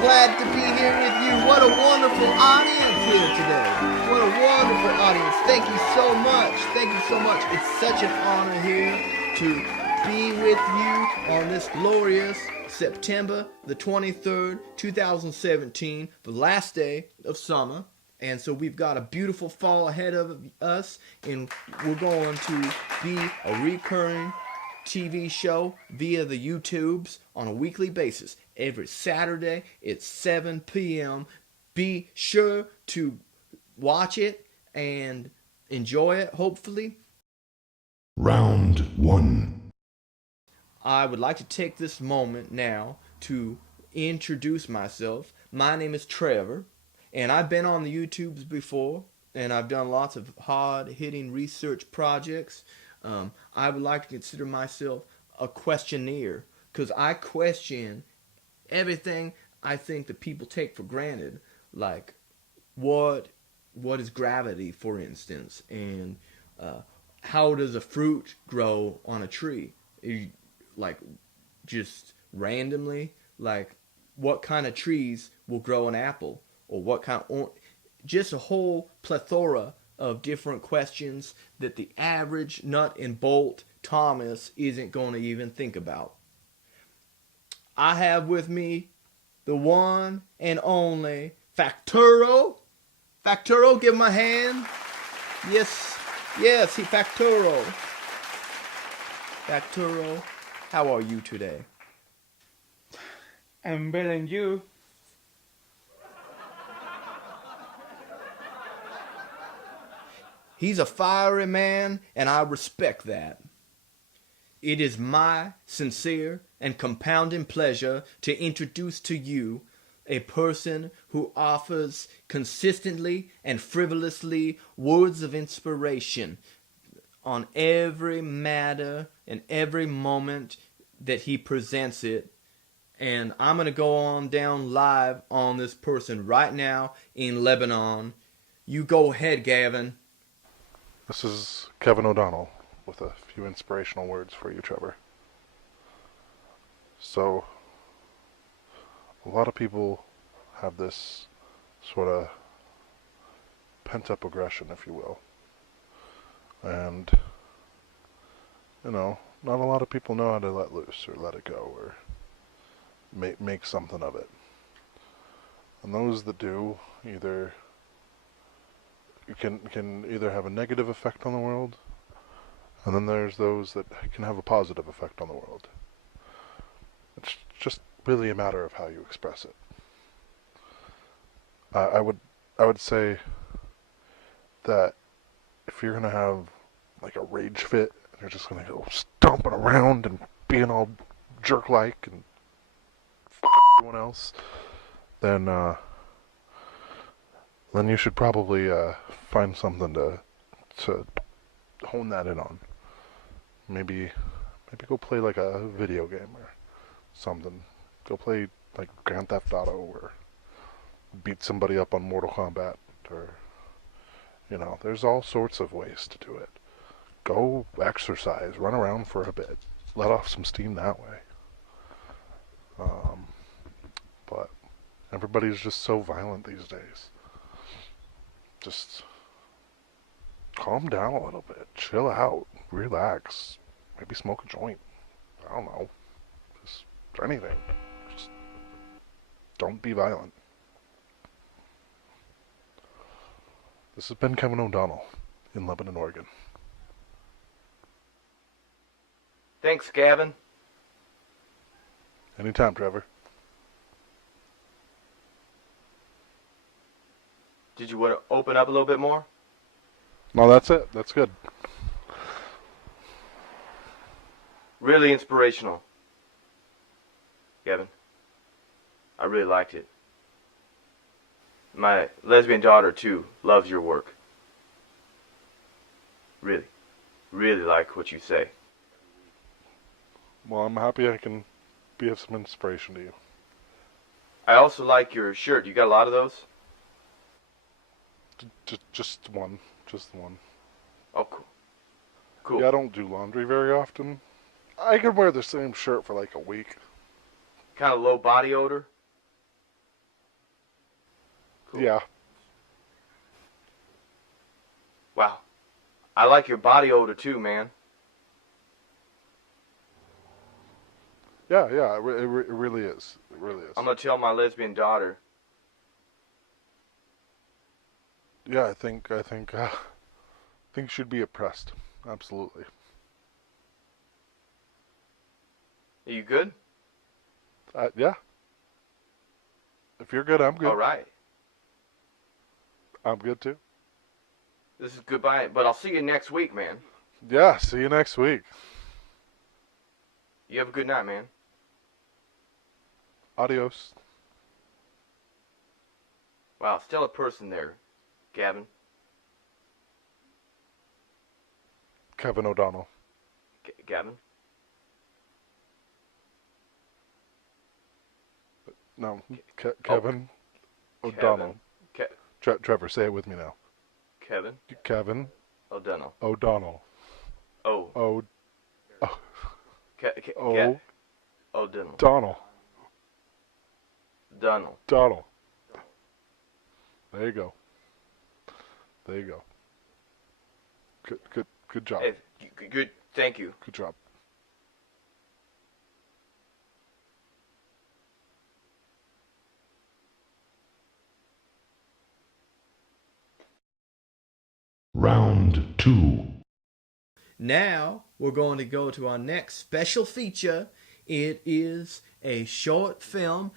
glad to be here with you. What a wonderful audience here today. What a wonderful audience. Thank you so much. Thank you so much. It's such an honor here to be with you on this glorious September the 23rd, 2017, the last day of summer. And so we've got a beautiful fall ahead of us, and we're going to be a recurring TV show via the YouTubes on a weekly basis. Every Saturday at 7 p.m. Be sure to watch it and enjoy it, hopefully. Round 1. I would like to take this moment now to introduce myself. My name is Trevor, and I've been on the YouTubes before, and I've done lots of hard-hitting research projects. I would like to consider myself a questionnaire, because I question everything I think that people take for granted, like what is gravity, for instance, and how does a fruit grow on a tree? Like just randomly, like what kind of trees will grow an apple, or what kind of just a whole plethora of different questions that the average nut and bolt Thomas isn't going to even think about. I have with me the one and only Facturo. Facturo, give him a hand. Yes, Facturo. Facturo, how are you today? I'm better than you. He's a fiery man, and I respect that. It is my sincere and compounding pleasure to introduce to you a person who offers consistently and frivolously words of inspiration on every matter and every moment that he presents it. And I'm going to go on down live on this person right now in Lebanon. You go ahead, Gavin. This is Kevin O'Donnell with a few inspirational words for you, Trevor. So, a lot of people have this sort of pent-up aggression, if you will. And, not a lot of people know how to let loose or let it go or make something of it. And those that do, either can either have a negative effect on the world, and then there's those that can have a positive effect on the world. It's just really a matter of how you express it. I would say that if you're gonna have like a rage fit, and you're just gonna go stomping around and being all jerk-like and everyone else, then you should probably find something to hone that in on. Maybe go play like a video game or something. Go play like Grand Theft Auto or beat somebody up on Mortal Kombat, or there's all sorts of ways to do it. Go exercise, run around for a bit, let off some steam that way. But everybody's just so violent these days. Just calm down a little bit, chill out, relax, maybe smoke a joint. I don't know, just anything. Just don't be violent. This has been Kevin O'Donnell in Lebanon, Oregon. Thanks, Gavin. Anytime, Trevor. Did you want to open up a little bit more? No, that's it. That's good. Really inspirational, Gavin. I really liked it. My lesbian daughter, too, loves your work. Really like what you say. Well, I'm happy I can be of some inspiration to you. I also like your shirt. You got a lot of those? Just one. Just one. Oh, cool. Yeah, I don't do laundry very often. I could wear the same shirt for like a week. Kind of low body odor? Cool. Yeah. Wow. I like your body odor too, man. Yeah, yeah, it really is. It really is. I'm gonna tell my lesbian daughter. Yeah, I think should be oppressed. Absolutely. Are you good? Yeah. If you're good, I'm good. All right. I'm good too. This is goodbye, but I'll see you next week, man. Yeah, see you next week. You have a good night, man. Adios. Wow, still a person there, Gavin. Kevin O'Donnell. Gavin? No, Kevin O'Donnell. Trevor, say it with me now. Kevin? Kevin O'Donnell. O'Donnell. O'Donnell. Donald. Donald. Donald. There you go. There you go. Good job. Hey, good. Thank you. Good job. Round 2. Now we're going to go to our next special feature. It is a short film,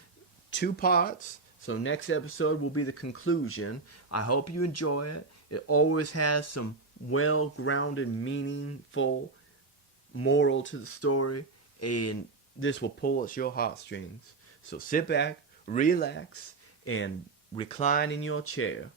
2 parts. So next episode will be the conclusion. I hope you enjoy it. It always has some well-grounded, meaningful moral to the story, and this will pull at your heartstrings. So sit back, relax, and recline in your chair.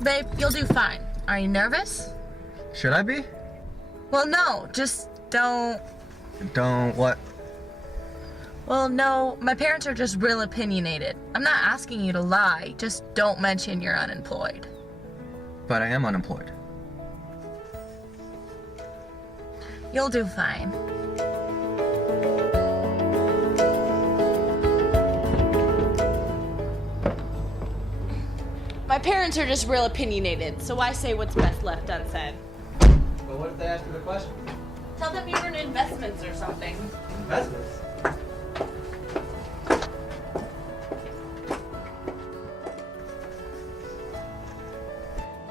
Babe, you'll do fine. Are you nervous? Should I be? Well, no, just don't... Don't what? Well, no, my parents are just real opinionated. I'm not asking you to lie, just don't mention you're unemployed. But I am unemployed. You'll do fine. My parents are just real opinionated, so I say what's best left unsaid. But what if they ask you the question? Tell them you're in investments or something. Investments?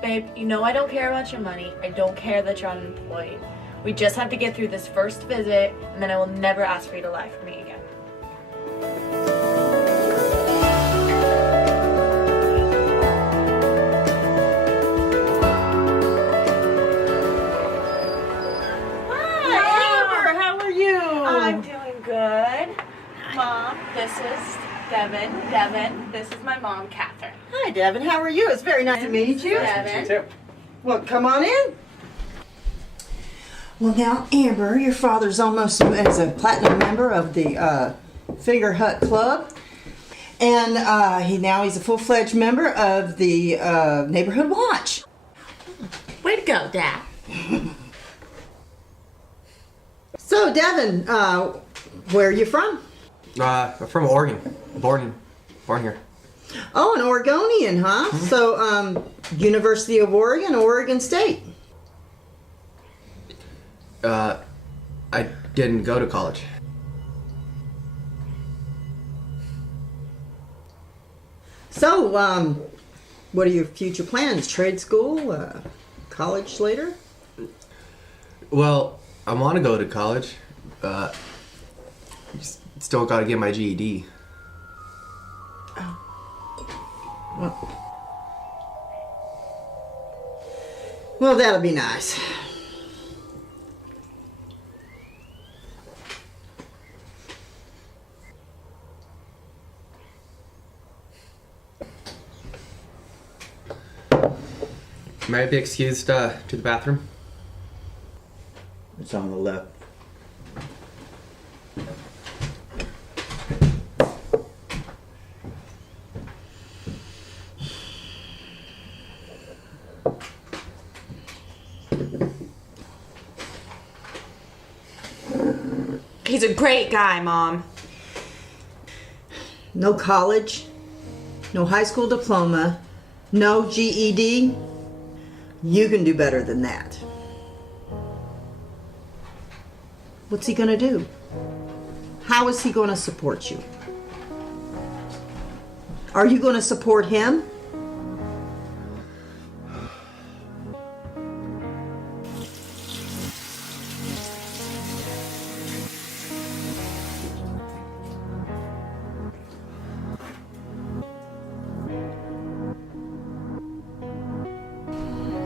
Babe, you know I don't care about your money. I don't care that you're unemployed. We just have to get through this first visit, and then I will never ask for you to lie for me again. Hi, Amber, how are you? I'm doing good. Mom, this is Devin. Devin, this is my mom, Catherine. Hi, Devin. How are you? It's very nice to meet you. Devin. Well, come on in. Well, now, Amber, your father's almost as a platinum member of the Finger Hut Club, and he's a full-fledged member of the Neighborhood Watch. Way to go, Dad. So, Devin, where are you from? I'm from Oregon. Born here. Oh, an Oregonian, huh? So, University of Oregon, Oregon State. I didn't go to college. So, what are your future plans? Trade school? College later? Well, I want to go to college. Still got to get my GED. Well, that'll be nice. May I be excused to the bathroom? It's on the left. He's a great guy, Mom. No college, no high school diploma, no GED. You can do better than that. What's he gonna do? How is he gonna support you? Are you gonna support him?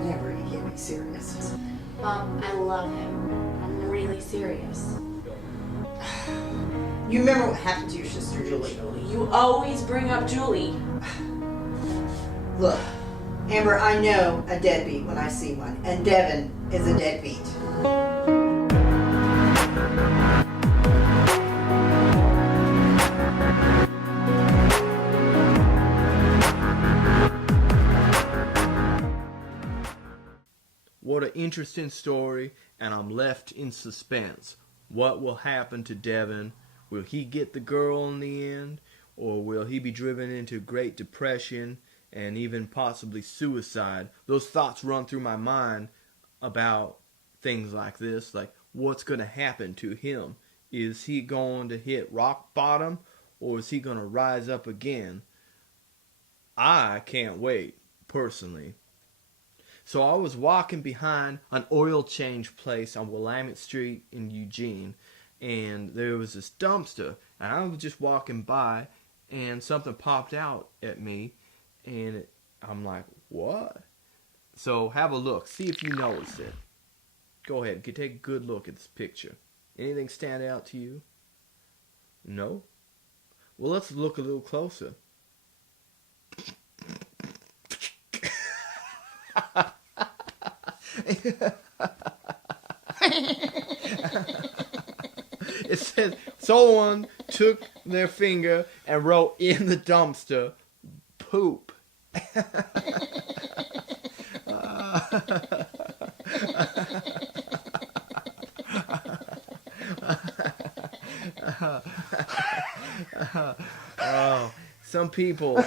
Never you get me serious. Mom, I love him. I'm really serious. You remember what happened to your sister Julie? You always bring up Julie. Look, Amber, I know a deadbeat when I see one, and Devin is a deadbeat. What an interesting story, and I'm left in suspense. What will happen to Devin? Will he get the girl in the end? Or will he be driven into Great Depression and even possibly suicide? Those thoughts run through my mind about things like this, like what's going to happen to him? Is he going to hit rock bottom, or is he going to rise up again? I can't wait, personally. So I was walking behind an oil change place on Willamette Street in Eugene, and there was this dumpster, and I was just walking by, and something popped out at me, and I'm like, what? So have a look. See if you notice it. Go ahead. Take a good look at this picture. Anything stand out to you? No? Well, let's look a little closer. It says someone took their finger and wrote in the dumpster, poop. Oh, some people,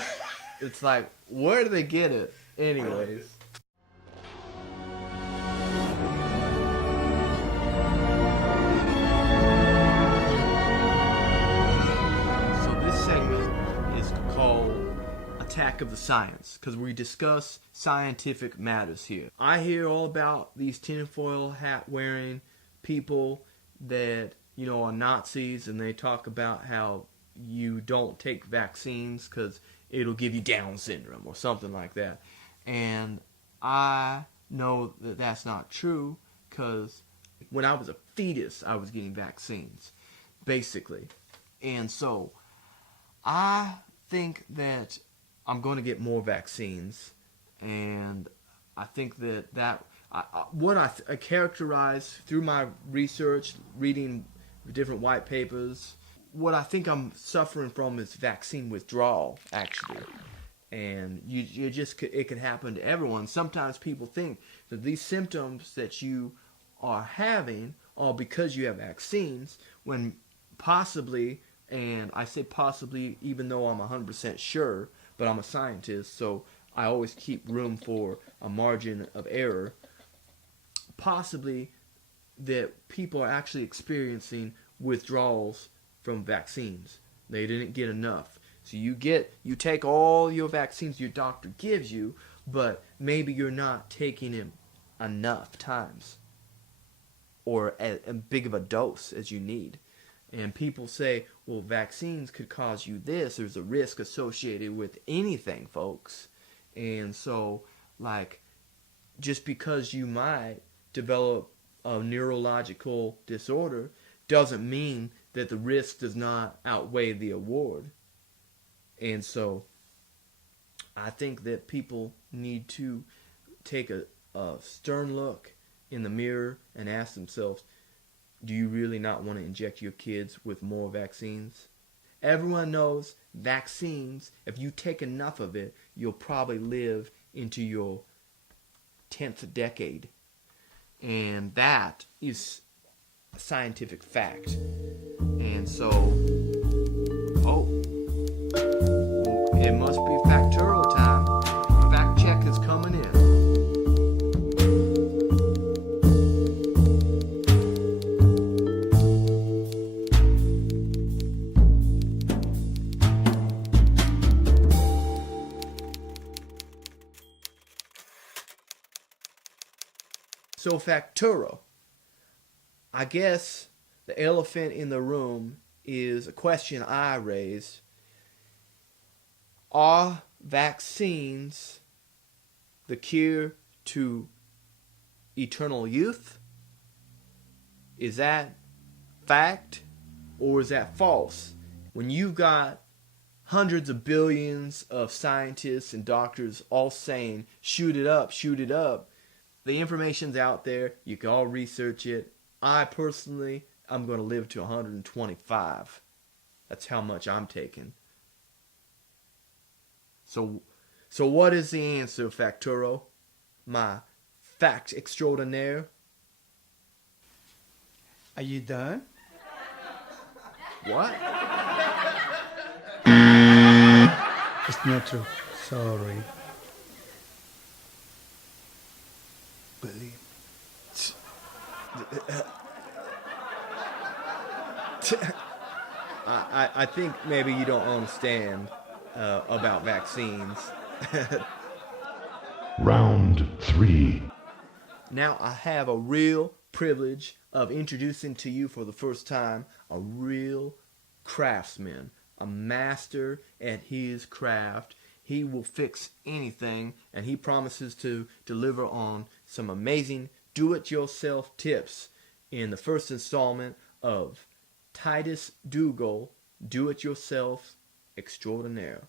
it's like, where do they get it? Anyways. Attack of the Science, because we discuss scientific matters here. I hear all about these tinfoil hat wearing people that, you know, are Nazis, and they talk about how you don't take vaccines because it'll give you Down syndrome or something like that. And I know that that's not true, because when I was a fetus, I was getting vaccines, basically. And so I think that I'm going to get more vaccines, and I think that what I characterize through my research, reading different white papers, what I think I'm suffering from is vaccine withdrawal, actually. And you just, it can happen to everyone. Sometimes people think that these symptoms that you are having are because you have vaccines, when possibly, and I say possibly even though I'm 100% sure, but I'm a scientist, so I always keep room for a margin of error. Possibly that people are actually experiencing withdrawals from vaccines. They didn't get enough. So you take all your vaccines your doctor gives you, but maybe you're not taking them enough times or as big of a dose as you need. And people say, well, vaccines could cause you this. There's a risk associated with anything, folks. And so, like, just because you might develop a neurological disorder doesn't mean that the risk does not outweigh the award. And so I think that people need to take a stern look in the mirror and ask themselves, do you really not want to inject your kids with more vaccines? Everyone knows vaccines, if you take enough of it, you'll probably live into your 10th decade. And that is a scientific fact. And so, it must be factorial time. Fact check is coming in. So factorial. I guess the elephant in the room is a question I raise. Are vaccines the cure to eternal youth? Is that fact or is that false? When you've got hundreds of billions of scientists and doctors all saying, shoot it up, the information's out there. You can all research it. I personally, I'm going to live to 125. That's how much I'm taking. So what is the answer, Factoro? My fact extraordinaire? Are you done? What? It's not true. Sorry. Believe. I think maybe you don't understand about vaccines. Round 3. Now I have a real privilege of introducing to you for the first time a real craftsman, a master at his craft. He will fix anything, and he promises to deliver on some amazing do-it-yourself tips in the first installment of Titus Dougal, Do-It-Yourself Extraordinaire.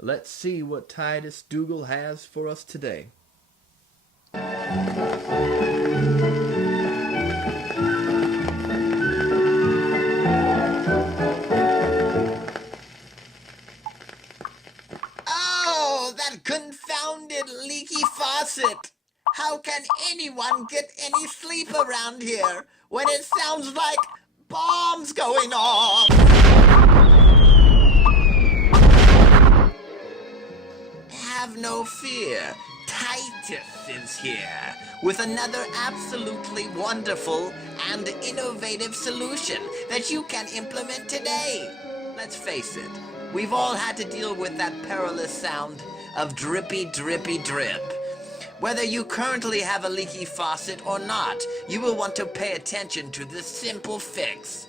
Let's see what Titus Dougal has for us today. Oh, that confounded leaky faucet! How can anyone get any sleep around here when it sounds like bombs going off? Have no fear. Titus is here with another absolutely wonderful and innovative solution that you can implement today. Let's face it, we've all had to deal with that perilous sound of drippy, drippy, drip. Whether you currently have a leaky faucet or not, you will want to pay attention to this simple fix.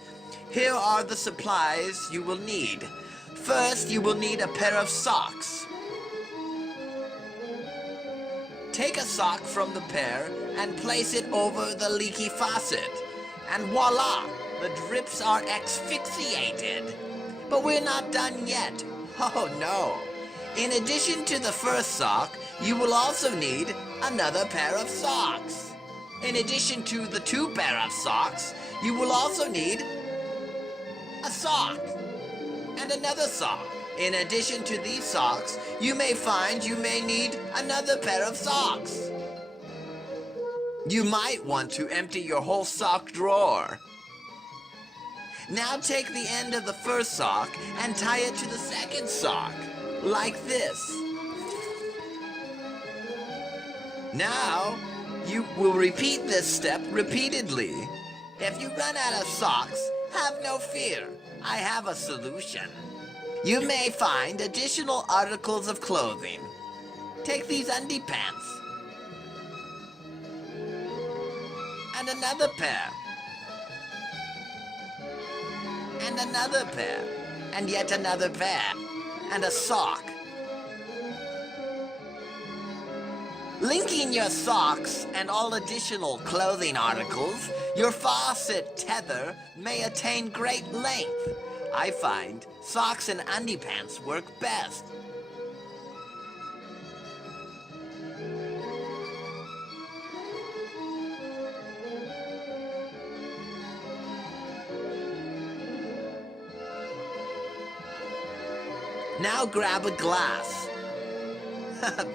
Here are the supplies you will need. First, you will need a pair of socks. Take a sock from the pair and place it over the leaky faucet. And voila, the drips are asphyxiated. But we're not done yet. Oh no. In addition to the first sock, you will also need another pair of socks. In addition to the 2 pair of socks, you will also need a sock and another sock. In addition to these socks, you may find you may need another pair of socks. You might want to empty your whole sock drawer. Now take the end of the first sock and tie it to the second sock. like this. Now, you will repeat this step repeatedly. If you run out of socks, have no fear. I have a solution. You may find additional articles of clothing. Take these undie pants. And another pair. And another pair. And yet another pair. And a sock. Linking your socks and all additional clothing articles, your faucet tether may attain great length. I find socks and undie pants work best. Now grab a glass.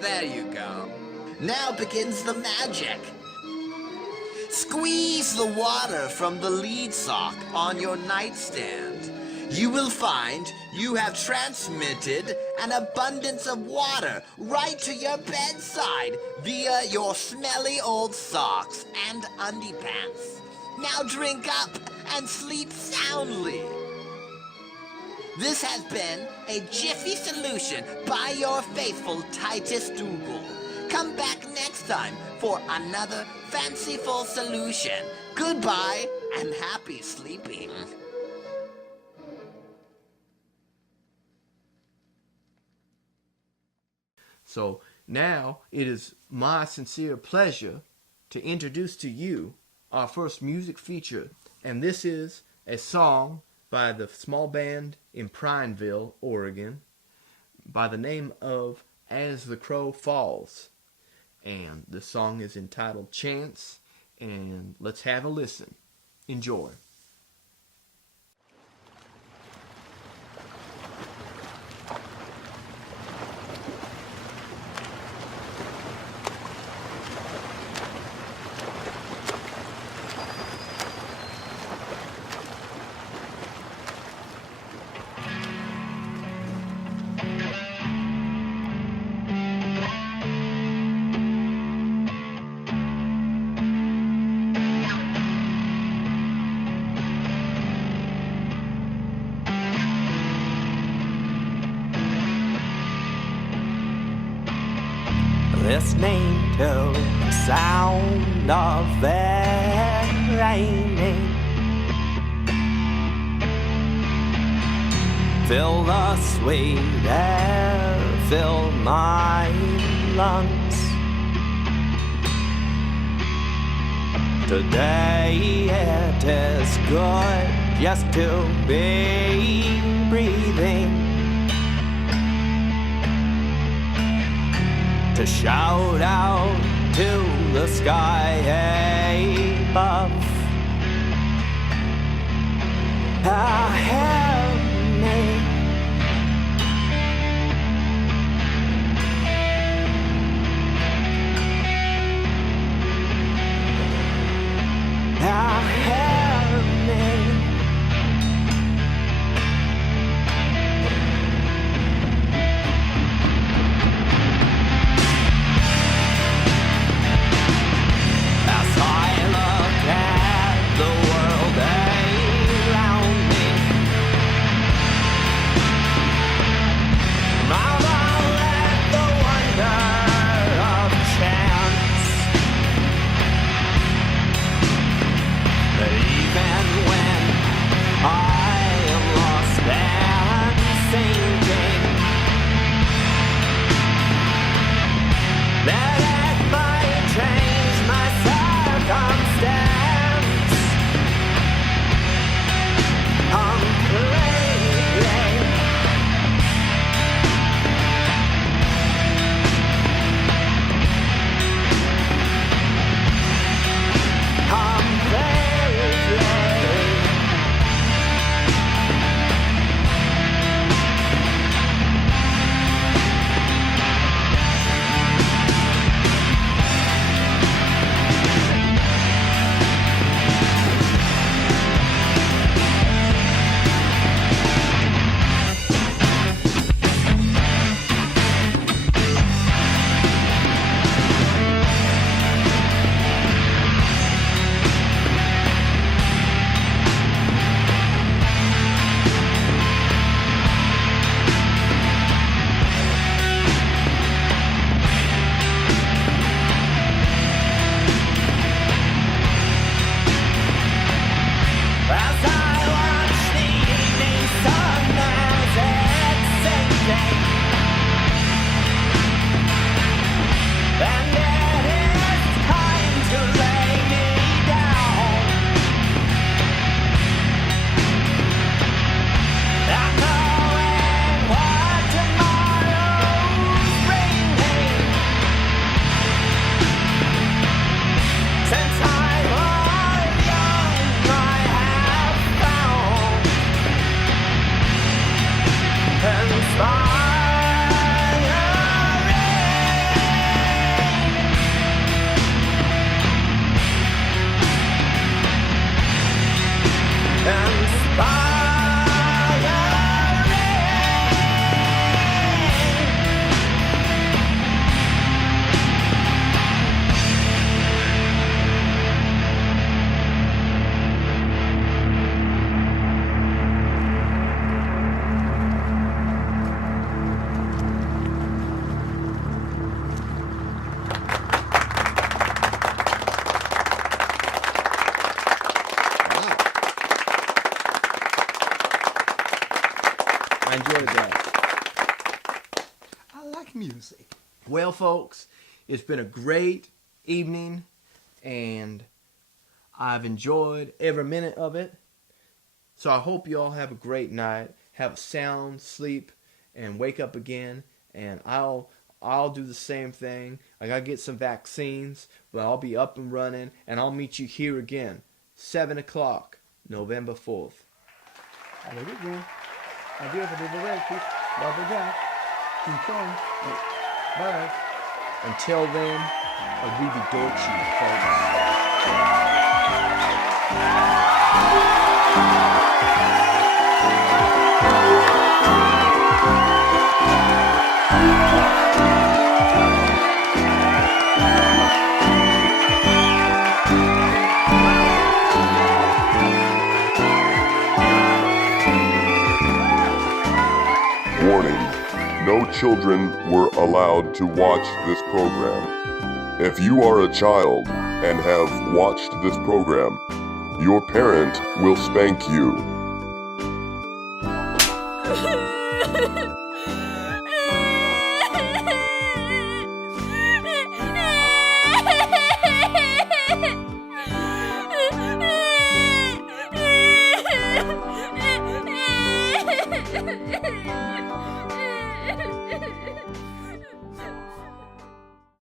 There you go. Now begins the magic. Squeeze the water from the lead sock on your nightstand. You will find you have transmitted an abundance of water right to your bedside via your smelly old socks and undie pants. Now drink up and sleep soundly. This has been a jiffy solution by your faithful Titus Dougal. Come back next time for another fanciful solution. Goodbye and happy sleeping. So now it is my sincere pleasure to introduce to you our first music feature. And this is a song by the small band in Prineville, Oregon, by the name of As the Crow Falls. And the song is entitled Chants, and let's have a listen. Enjoy. Listening to the sound of it raining, feel the sweet air fill my lungs. Today it is good just to be breathing, to shout out to the sky above. Help me. Help me. As I look at the world around me, Well, folks, it's been a great evening, and I've enjoyed every minute of it. So I hope you all have a great night, have a sound sleep, and wake up again. And I'll do the same thing. I gotta get some vaccines, but I'll be up and running, and I'll meet you here again, 7 o'clock, November 4th. Adieu, arrivederci. Bye-bye. Bye. Until then, arrivederci, folks. Warning, no children were allowed to watch this program. If you are a child and have watched this program, your parent will spank you.